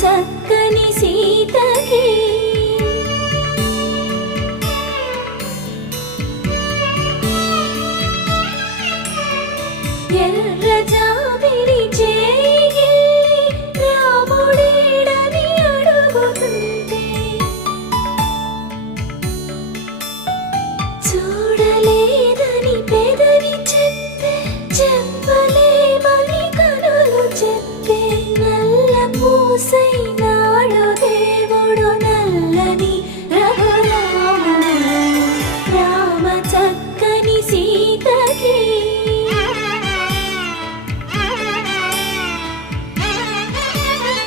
చక్కని సీతకి ఎర్ర జాబిలి చేయి రాముడేడని అడుగుతుంటే చూడలేదని పెదవి చెప్పే చెప్పలేమని కనులు చెప్పే నల్ల పూసైన